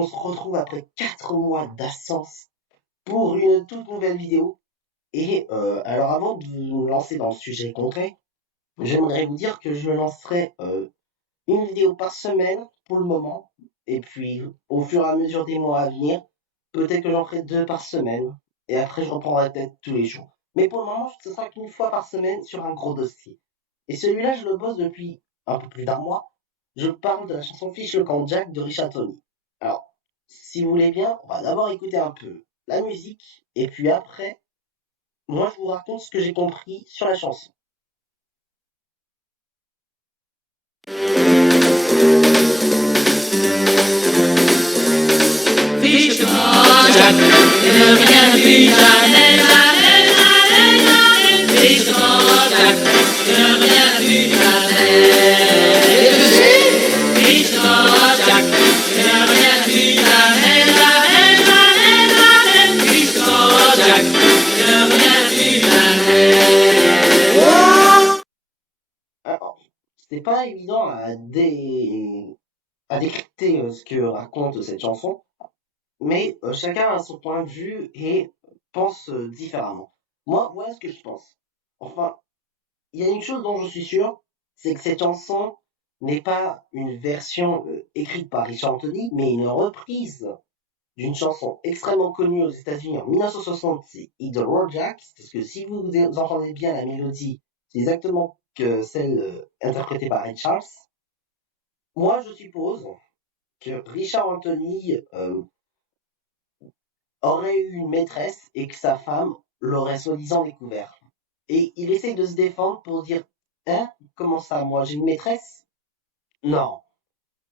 on se retrouve après 4 mois d'absence pour une toute nouvelle vidéo. Et alors avant de vous lancer dans le sujet concret, j'aimerais vous dire que je lancerai une vidéo par semaine pour le moment. Et puis au fur et à mesure des mois à venir, peut-être que j'en ferai 2 par semaine. Et après je reprendrai peut-être tous les jours. Mais pour le moment, ce sera qu'une fois par semaine sur un gros dossier. Et celui-là, je le bosse depuis un peu plus d'un mois. Je parle de la chanson Fiche le camp Jack de Richard Tony. Alors, si vous voulez bien, on va d'abord écouter un peu la musique. Et puis après, moi, je vous raconte ce que j'ai compris sur la chanson. Fiche le camp Jack, je n'ai rien vu jamais, jamais, jamais, jamais. Fiche le camp Jack, je n'ai rien vu jamais. Fiche le camp Jack, je n'ai rien vu jamais, jamais, jamais, jamais. Fiche le camp Jack, je n'ai rien vu jamais. Alors, c'est pas évident à décrypter ce que raconte cette chanson, mais chacun a son point de vue et pense différemment. Moi, voilà ce que je pense. Enfin, il y a une chose dont je suis sûr, c'est que cette chanson n'est pas une version écrite par Richard Anthony, mais une reprise d'une chanson extrêmement connue aux États-Unis en 1960, c'est Hit the Road Jack, parce que si vous entendez bien la mélodie, c'est exactement que celle interprétée par Ray Charles. Moi, je suppose que Richard Anthony aurait eu une maîtresse et que sa femme l'aurait soi-disant découvert. Et il essaye de se défendre pour dire, hein, comment ça, moi j'ai une maîtresse? Non,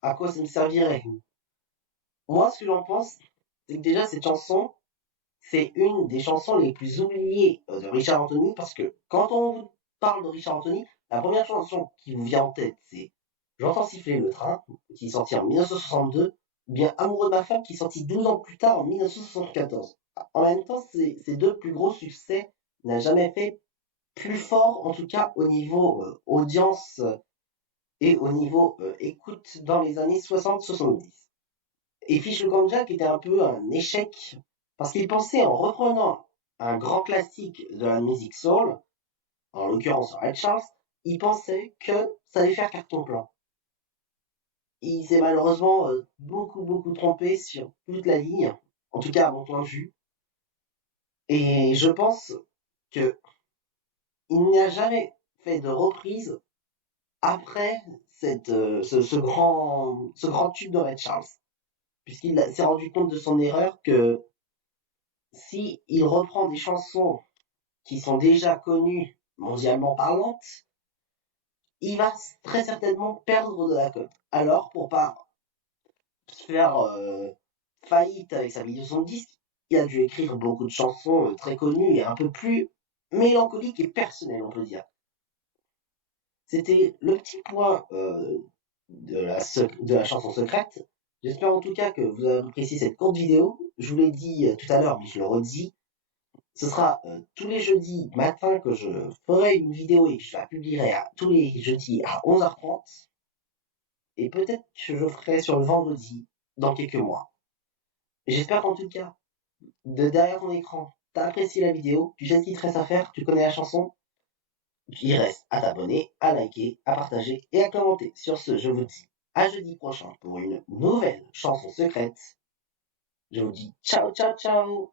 à quoi ça me servirait? Moi, ce que j'en pense, c'est que déjà cette chanson, c'est une des chansons les plus oubliées de Richard Anthony parce que quand on vous parle de Richard Anthony, la première chanson qui vous vient en tête, c'est J'entends siffler le train, qui est sorti en 1962, ou bien Amoureux de ma femme, qui est sorti 12 ans plus tard en 1974. En même temps, ces deux plus gros succès n'ont jamais fait plus fort, en tout cas au niveau audience et au niveau écoute dans les années 60-70. Et Fish le Jack était un peu un échec parce qu'il pensait en reprenant un grand classique de la musique soul, en l'occurrence Red Charles, il pensait que ça allait faire carton plein. Il s'est malheureusement beaucoup trompé sur toute la ligne, en tout cas à mon point de vue. Et je pense que il n'y a jamais fait de reprise après ce grand tube de Red Charles, puisqu'il s'est rendu compte de son erreur que si il reprend des chansons qui sont déjà connues mondialement parlantes, il va très certainement perdre de la cote. Alors, pour pas se faire faillite avec sa vidéo son disque, il a dû écrire beaucoup de chansons très connues et un peu plus mélancoliques et personnelles, on peut dire. C'était le petit point de la chanson secrète. J'espère en tout cas que vous avez apprécié cette courte vidéo. Je vous l'ai dit tout à l'heure, mais je le redis. Ce sera tous les jeudis matin que je ferai une vidéo et que je la publierai tous les jeudis à 11h30. Et peut-être que je ferai sur le vendredi dans quelques mois. J'espère en tout cas, de derrière ton écran, t'as apprécié la vidéo. Tu sais ce qu'il te reste à faire, tu connais la chanson. Il reste à t'abonner, à liker, à partager et à commenter. Sur ce, je vous dis à jeudi prochain pour une nouvelle chanson secrète. Je vous dis ciao ciao ciao.